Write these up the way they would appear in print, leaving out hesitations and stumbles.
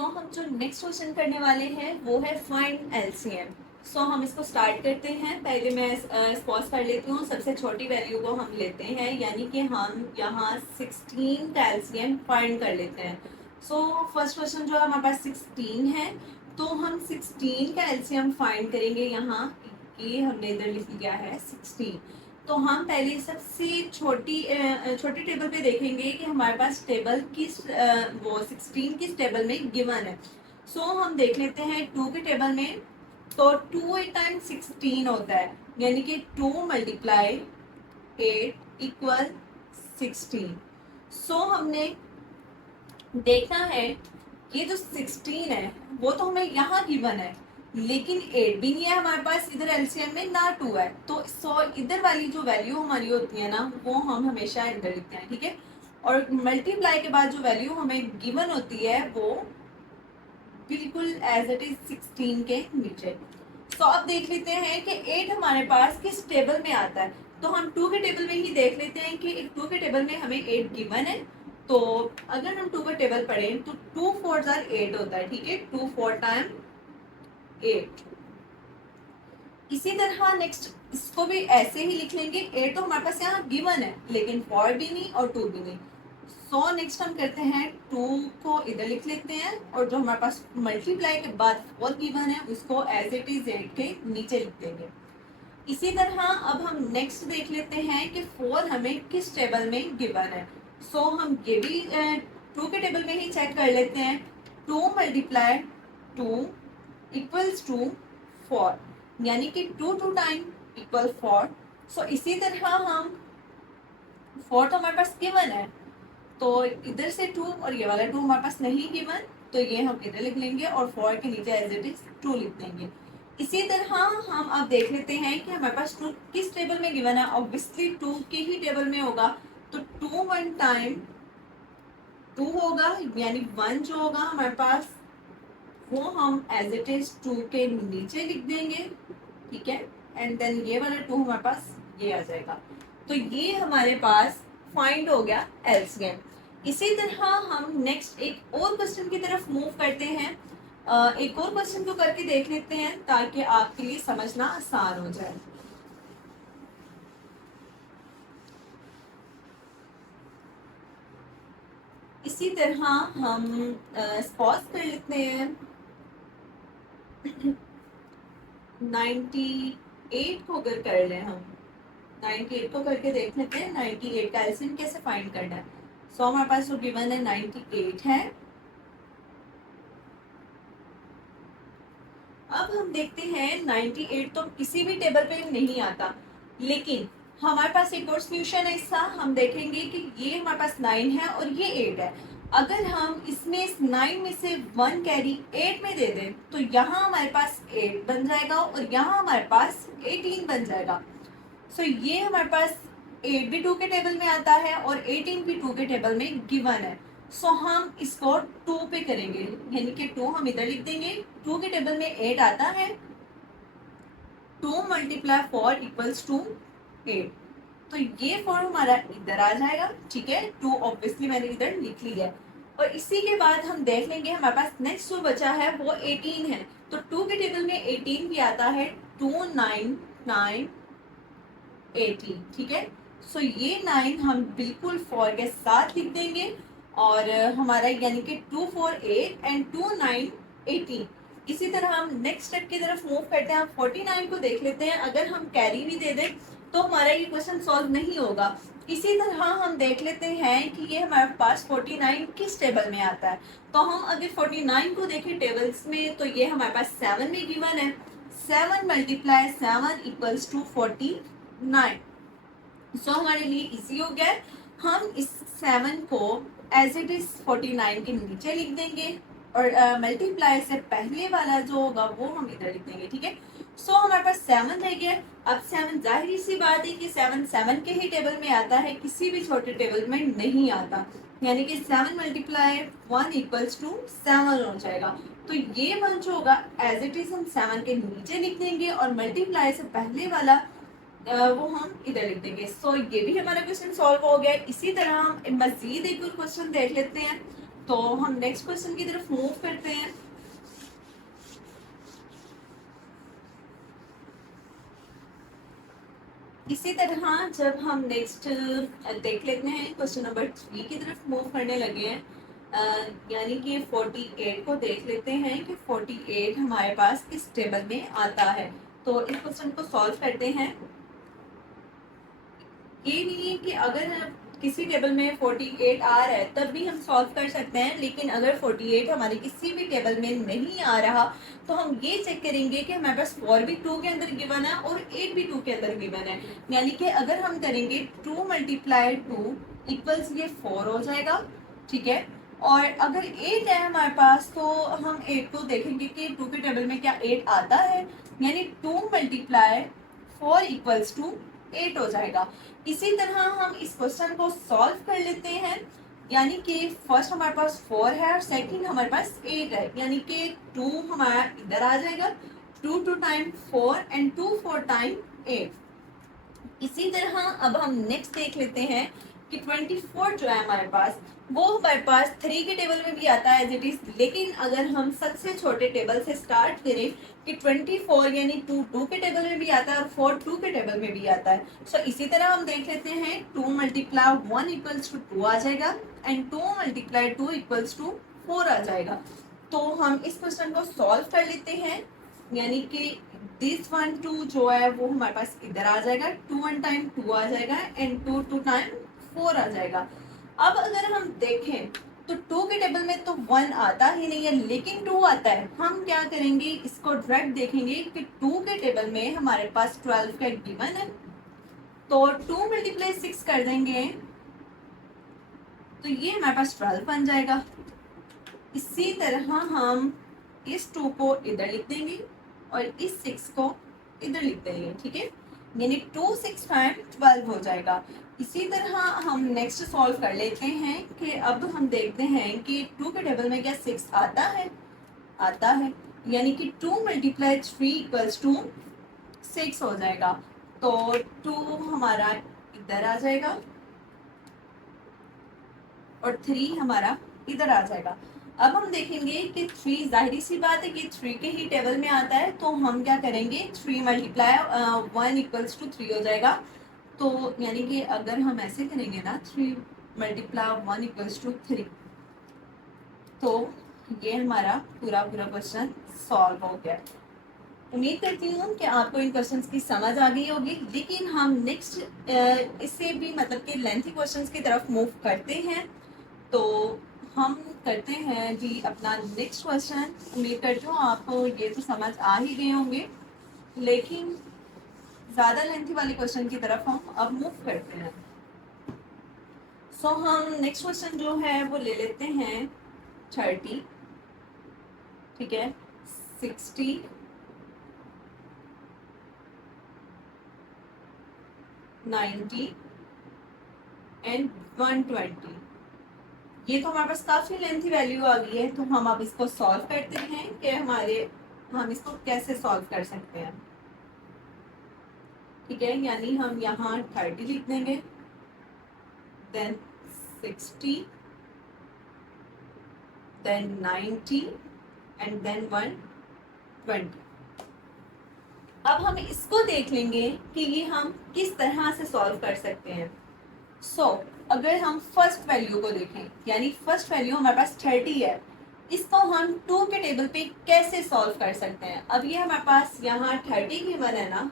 हम जो next question करने वाले हैं वो है फाइंड एलसीएम। हम इसको स्टार्ट करते हैं। पहले मैं पॉज कर लेती हूँ। सबसे छोटी वैल्यू को हम लेते हैं, यानी कि हम यहाँ 16 का एलसीएम फाइंड कर लेते हैं। फर्स्ट क्वेश्चन जो हमारे पास 16 है, तो हम 16 का एलसीएम फाइंड करेंगे। यहाँ ये हमने इधर लिख लिया है 16। तो हम पहले सबसे छोटी टेबल पे देखेंगे कि हमारे पास टेबल किस वो 16 किस टेबल में गिवन है। हम देख लेते हैं 2 के टेबल में। तो 2 8 टाइम्स 16 होता है, यानी कि 2 मल्टीप्लाई 8 इक्वल 16। हमने देखना है ये जो 16 है वो तो हमें यहाँ गिवन है, लेकिन 8 भी नहीं है हमारे पास इधर एलसीएम में, ना 2 है। तो इधर वाली जो वैल्यू हमारी होती है ना, वो हम हमेशा इधर लिखते हैं, ठीक है। और मल्टीप्लाई के बाद जो वैल्यू हमें गिवन होती है वो बिल्कुल एज इट इज 16 के नीचे। अब देख लेते हैं कि 8 हमारे पास किस टेबल में आता है। तो हम 2 के टेबल में ही देख लेते हैं कि 2 के टेबल में हमें 8 गिवन है। तो अगर हम 2 का टेबल पढ़ें तो 2 4 8 होता है, ठीक है। 2 4 टाइम 8। इसी तरह नेक्स्ट इसको भी ऐसे ही लिख लेंगे। 8 तो हमारे पास यहाँ गिवन है, लेकिन 4 भी नहीं और 2 भी नहीं। नेक्स्ट हम करते हैं 2 को इधर लिख लेते हैं, और जो हमारे पास मल्टीप्लाई के बाद 4 गिवन है उसको एज इट इज 8 के नीचे लिख देंगे। इसी तरह अब हम नेक्स्ट देख लेते हैं कि 4 हमें किस टेबल में गिवन है। हम ये भी 2 के टेबल में ही चेक कर लेते हैं। 2 मल्टीप्लाई 2 इक्वल्स टू 4, यानी कि 2 2 टाइम इक्वल 4। इसी तरह हम 4 तो हमारे पास गिवन है, तो इधर से 2 और ये वाला 2 हमारे पास नहीं गिवन, तो ये हम इधर लिख लेंगे और 4 के नीचे एज इट इज 2 लिख देंगे। इसी तरह हम अब देख लेते हैं कि हमारे पास 2 किस टेबल में गिवन है। ऑब्वियसली 2 के ही टेबल में होगा, तो 2 1 टाइम 2 होगा, यानी 1 जो होगा हमारे पास वो हम एज इट इज 2 के नीचे लिख देंगे, ठीक है। एंड देन ये वाला 2 हमारे पास ये आ जाएगा। तो ये हमारे पास फाइंड हो गया एलसीएम। इसी तरह हम नेक्स्ट एक और क्वेश्चन की तरफ मूव करते हैं। एक और क्वेश्चन को करके देख लेते हैं ताकि आपके लिए समझना आसान हो जाए। इसी तरह हम पॉज कर लेते हैं। 98 को अगर कर लें हम, 98 को करके देख लेते हैं 98 का एलसीएम कैसे फाइंड करना है। हमारे पास जो गिवन है 98 है। अब हम देखते हैं 98 तो किसी भी टेबल पे नहीं आता, लेकिन हमारे पास एक और सोल्यूशन है इसका। हम देखेंगे कि ये हमारे पास 9 है और ये 8 है। अगर हम इसमें इस 9 में से 1 कैरी 8 में दे दें तो यहाँ हमारे पास 8 बन जाएगा और यहाँ हमारे पास 18 बन जाएगा। ये हमारे पास 8 भी 2 के टेबल में आता है और 18 भी 2 के टेबल में गिवन है। हम इसको 2 पे करेंगे, यानी कि 2 हम इधर लिख देंगे। 2 के टेबल में 8 आता है, 2 मल्टीप्लाई 4 इक्वल्स टू 8। तो ये 4 हमारा इधर आ जाएगा, ठीक है। 2 ऑब्वियसली मैंने इधर लिख लिया है। और इसी के बाद हम देख लेंगे हमारे पास नेक्स्ट जो बचा है वो 18 है। तो 2 के टेबल में 18 भी आता है, 2 9 9 18, ठीक है। ये 9 हम बिल्कुल 4 के साथ लिख देंगे और हमारा यानी कि 2 4 8 एंड 2 9 18। इसी तरह हम नेक्स्ट स्टेप की तरफ मूव करते हैं। हम 49 को देख लेते हैं। अगर हम कैरी भी दे दें तो हमारा ये क्वेश्चन सॉल्व नहीं होगा। इसी तरह हम देख लेते हैं कि ये हमारे पास 49 किस टेबल में आता है। तो हम अगर 49 को देखें टेबल्स में, तो ये हमारे पास 7 में गिवन है। 7 मल्टीप्लाई 7 इक्वल्स टू 49। हमारे लिए इजी हो गया है। हम इस 7 को एज इट इज 49 के नीचे लिख देंगे और मल्टीप्लाई से पहले वाला जो होगा वो हम इधर लिख देंगे, ठीक है। हमारे पास 7 रह गया। अब 7 जाहिर सी बात है कि 7 के ही टेबल में आता है, किसी भी छोटे टेबल में नहीं आता, यानी कि 7 मल्टीप्लाई 1 इक्वल्स टू 7 हो जाएगा। तो ये 1 जो होगा एज इट इज हम 7 के नीचे लिख देंगे और मल्टीप्लाई से पहले वाला वो हम इधर लिख देंगे। ये भी हमारा क्वेश्चन सॉल्व हो गया। इसी तरह हम मजीद एक और क्वेश्चन देख लेते हैं। तो हम नेक्स्ट क्वेश्चन की तरफ मूव करते हैं। इसी तरह जब हम नेक्स्ट देख लेते हैं क्वेश्चन नंबर 3 की तरफ मूव करने लगे हैं, यानी कि 48 को देख लेते हैं कि 48 हमारे पास किस टेबल में आता है। तो इस क्वेश्चन को सॉल्व करते हैं। ये नहीं है कि अगर किसी टेबल में 48 आ रहा है तब भी हम सॉल्व कर सकते हैं, लेकिन अगर 48 हमारे किसी भी टेबल में नहीं आ रहा तो हम ये चेक करेंगे कि हमारे पास 4 भी 2 के अंदर गिवन है और 8 भी 2 के अंदर गिवन है। यानी कि अगर हम करेंगे 2 × 2 इक्वल्स ये 4 हो जाएगा, ठीक है। और अगर 8 है हमारे पास तो हम 8 को देखेंगे कि 2 के टेबल में क्या 8 आता है, यानी 2 × 4 इक्वल्स टू 8 हो जाएगा। इसी तरह हम इस क्वेश्चन को सॉल्व कर लेते हैं, यानी कि फर्स्ट हमारे पास 4 है और सेकंड हमारे पास 8 है, यानी कि 2 हमारा इधर आ जाएगा, 2 2 टाइम 4 एंड 2 4 टाइम 8। इसी तरह अब हम नेक्स्ट देख लेते हैं कि 24 जो है हमारे पास वो हमारे पास 3 के टेबल में भी आता है एज इट इज, लेकिन अगर हम सबसे छोटे टेबल से स्टार्ट करें कि 24 यानी 2 2 के टेबल में भी आता है और 4 2 के टेबल में भी आता है। सो इसी तरह हम देख लेते हैं 2 × 1 इक्वल्स टू 2 आ जाएगा एंड 2 × 2 इक्वल्स टू 4 आ जाएगा। तो हम इस क्वेश्चन को सॉल्व कर लेते हैं, यानी कि दिस 1 2 जो है वो हमारे पास इधर आ जाएगा, 2 1 टाइम 2 आ जाएगा एंड 2 2 टाइम 4 आ जाएगा। अब अगर हम देखें तो 2 के टेबल में तो 1 आता ही नहीं है, लेकिन 2 आता है। हम क्या करेंगे, इसको डायरेक्ट देखेंगे कि 2 के टेबल में हमारे पास 12 का गिवन है, तो 2 × 6 कर देंगे तो ये हमारे पास 12 बन जाएगा। इसी तरह हम इस 2 को इधर लिख देंगे और इस 6 को इधर लिख देंगे, ठीक है, यानी 2 6 टाइम 12 हो जाएगा। इसी तरह हम नेक्स्ट सॉल्व कर लेते हैं कि अब हम देखते हैं कि 2 के टेबल में क्या 6 आता है, आता है, यानी कि 2 × 3 इक्वल्स टू 6 हो जाएगा। तो 2 हमारा इधर आ जाएगा और 3 हमारा इधर आ जाएगा। अब हम देखेंगे कि 3 जाहिर सी बात है कि 3 के ही टेबल में आता है, तो हम क्या करेंगे 3 × 1 इक्वल्स टू 3 हो जाएगा। तो यानी कि अगर हम ऐसे करेंगे ना 3 × 1 इक्वल्स टू 3, तो ये हमारा पूरा क्वेश्चन सॉल्व हो गया। उम्मीद करती हूँ कि आपको इन क्वेश्चंस की समझ आ गई होगी, लेकिन हम नेक्स्ट इससे भी मतलब कि लेंथी क्वेश्चंस की तरफ मूव करते हैं। तो हम करते हैं जी अपना नेक्स्ट क्वेश्चन। उम्मीद करती हूँ आपको ये तो समझ आ ही गए होंगे, लेकिन ज़्यादा लेंथी वाले क्वेश्चन की तरफ हम अब मूव करते हैं। सो हम नेक्स्ट क्वेश्चन जो है वो ले लेते हैं 30, ठीक है, 60, 90 एंड 120। ये तो हमारे पास काफ़ी लेंथी वैल्यू आ गई है, तो हम अब इसको सॉल्व करते हैं कि हम इसको कैसे सॉल्व कर सकते हैं, ठीक है। यानी हम यहाँ 30 लिख देंगे, देन 60, देन 90 एंड देन 120। अब हम इसको देख लेंगे कि ये हम किस तरह से सॉल्व कर सकते हैं। अगर हम फर्स्ट वैल्यू को देखें, यानी फर्स्ट वैल्यू हमारे पास 30 है, इसको हम 2 के टेबल पे कैसे सॉल्व कर सकते हैं। अब ये हमारे पास यहाँ 30 गिवन है ना,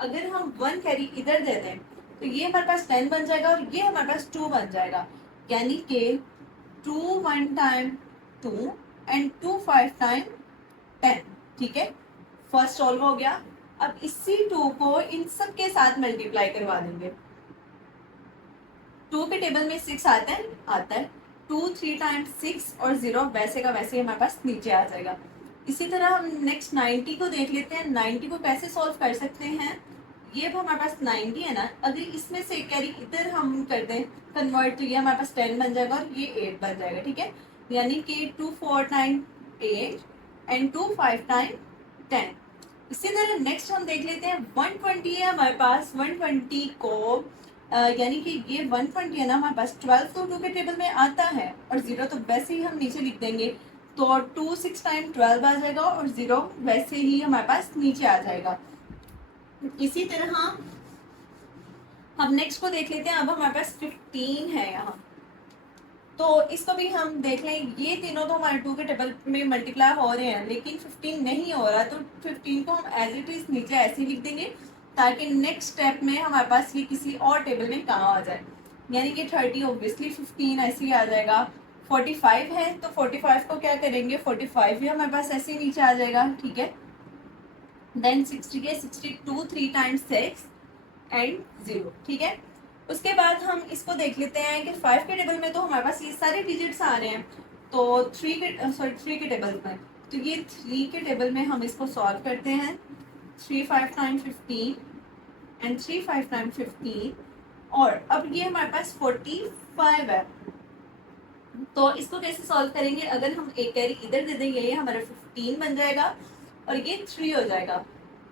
अगर हम 1 कैरी इधर दे दें तो ये हमारे पास 10 बन जाएगा और ये हमारे पास 2 बन जाएगा, यानी कि 2 1 टाइम 2 एंड 2 5 टाइम 10, ठीक है। फर्स्ट सॉल्व हो गया। अब इसी 2 को इन सब के साथ मल्टीप्लाई करवा देंगे। 2 के टेबल में 6 आता है, आता है, 2 3 टाइम 6 और 0 वैसे का वैसे हमारे पास नीचे आ जाएगा। इसी तरह हम नेक्स्ट 90 को देख लेते हैं। 90 को कैसे सॉल्व कर सकते हैं, ये भी हमारे पास 90 है ना, अगर इसमें से कैरी इधर हम कर दें कन्वर्ट, तो ये हमारे पास 10 बन जाएगा और ये 8 बन जाएगा, ठीक है। यानी कि 2 4 टाइम 8 एंड 2 5 टाइम 10। इसी तरह नेक्स्ट हम देख लेते हैं 120 है हमारे पास। 120 को यानी कि ये 120 है ना हमारे पास 12 तो 2 के टेबल में आता है और 0 तो वैसे ही हम नीचे लिख देंगे, तो 2 6 टाइम 12 आ जाएगा और 0 वैसे ही हमारे पास नीचे आ जाएगा। इसी तरह हम नेक्स्ट को देख लेते हैं। अब हमारे पास 15 है यहाँ, तो इसको भी हम देख लें। ये तीनों तो हमारे 2 के टेबल में मल्टीप्लाई हो रहे हैं, लेकिन 15 नहीं हो रहा, तो 15 को हम एज इट इज नीचे ऐसे ही लिख देंगे ताकि नेक्स्ट स्टेप में हमारे पास ये किसी और टेबल में कहाँ आ जाए। यानी कि 30 ऑब्वियसली 15 ऐसे ही आ जाएगा। 45 है तो 45 को क्या करेंगे, 45 भी हमारे पास ऐसे ही नीचे आ जाएगा, ठीक है। देन 60 के 62 3 टाइम्स 6 एंड 0, ठीक है। उसके बाद हम इसको देख लेते हैं कि 5 के टेबल में तो हमारे पास ये सारे डिजिट्स आ रहे हैं, तो 3 के टेबल में, तो ये 3 के टेबल में हम इसको सॉल्व करते हैं। 3 5 टाइम 15 एंड 3 5 टाइम 15, और अब ये हमारे पास 45 है, तो इसको कैसे सॉल्व करेंगे। अगर हम एक कैरी इधर दे देंगे, ये हमारा 15 बन जाएगा और ये 3 हो जाएगा,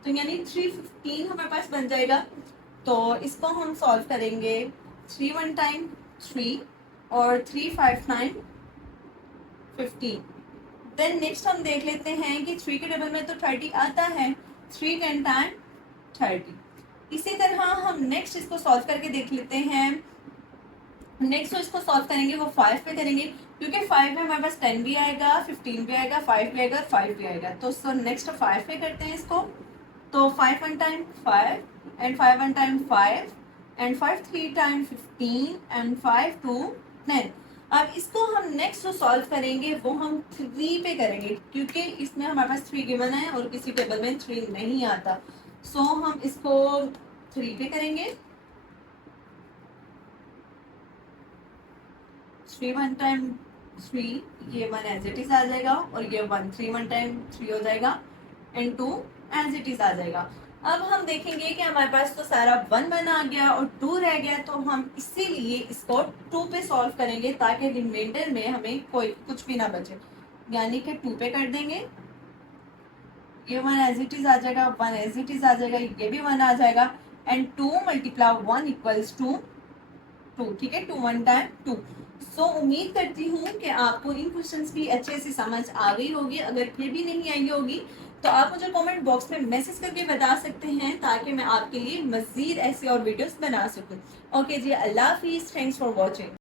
तो यानी 315 हमारे पास बन जाएगा। तो इसको हम सॉल्व करेंगे 3 1 टाइम 3 और 3 5 टाइम 15। देन नेक्स्ट हम देख लेते हैं कि 3 के टेबल में तो 30 आता है, 3 10 टाइम 30। इसी तरह हम नेक्स्ट इसको सॉल्व करके देख लेते हैं। नेक्स्ट जो इसको सॉल्व करेंगे वो 5 पे करेंगे, क्योंकि 5 में हमारे पास 10 भी आएगा, 15 भी आएगा, 5 भी आएगा, 5 भी आएगा, तो नेक्स्ट 5 पे करते हैं इसको। तो 5 1 time 5 and 5 1 time 5 and 5 3 time 15 and 5 2 10। अब इसको हम नेक्स्ट जो सॉल्व करेंगे वो हम 3 पे करेंगे, क्योंकि इसमें हमारे पास 3 गिवन है और किसी टेबल में 3 नहीं आता, सो हम इसको 3 पे करेंगे। 3 1 टाइम 3, ये 1 एज इट इज आ जाएगा, और ये 1 3 1 टाइम 3 हो जाएगा एंड 2 एज इट इज आ जाएगा। अब हम देखेंगे कि हमारे पास तो सारा 1 1 आ गया और 2 रह गया, तो हम इसीलिए इसको 2 पे सॉल्व करेंगे ताकि रिमाइंडर में हमें कोई कुछ भी ना बचे, यानी कि 2 पे कर देंगे। ये 1 एज इट इज आ जाएगा, 1 एज इट इज आ जाएगा, ये भी 1 आ जाएगा एंड 2 मल्टीप्लाई 1 इक्वल्स टू 2, ठीक है। 2 1 टाइम 2। सो उम्मीद करती हूँ कि आपको इन क्वेश्चंस की अच्छे से समझ आ गई होगी। अगर फिर भी नहीं आई होगी तो आप मुझे कमेंट बॉक्स में मैसेज करके बता सकते हैं, ताकि मैं आपके लिए मज़ीद ऐसे और वीडियोस बना सकूँ। ओके जी, अल्लाह हाफिज़, थैंक्स फॉर वॉचिंग।